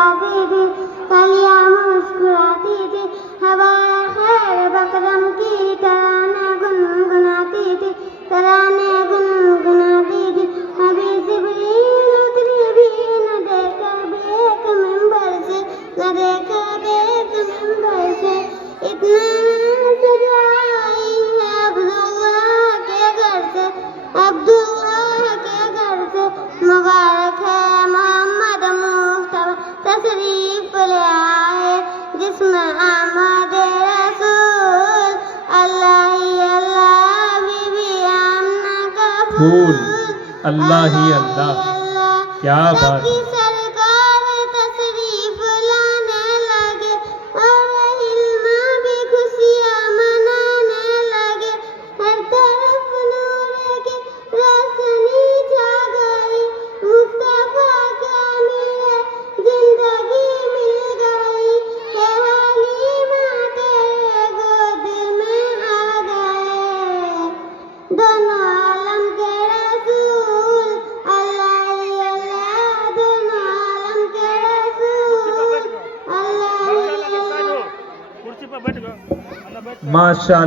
गाती थी, कलियां मुस्कुराती थी, हवाएं खैर बकरम की तराने गुनगुनाती थी, तराने गुनगुनाती थी। अभी जिब्रील उतरी भी न देखा भी एक मिंबर से, न देखा भी एक मिंबर से। इतना सजाई है अब्दुल्लाह के घर से, अब्दुल्लाह के घर से। मुबारक है मोहम्मद मुस्तफा तशरीफ ले आए, जिसमें आमद रसूल अल्लाह ही अल्लाह बीबी आमना का फूल अल्लाह ही अल्लाह। क्या बात है। सरकार तशरीफ लाने लगे और इल्मा भी खुशियाँ मनाने लगे। हर तरफ नूर की रोशनी छा गई, मुस्तफा के मेरे जिंदगी मिल गई। हे हलीमा तेरे गोद में आ गए दोनों आलम के रसूल अल्लाह ही अल्लाह, दोनों आलम के रसूल अल्लाह ही अल्लाह। माशा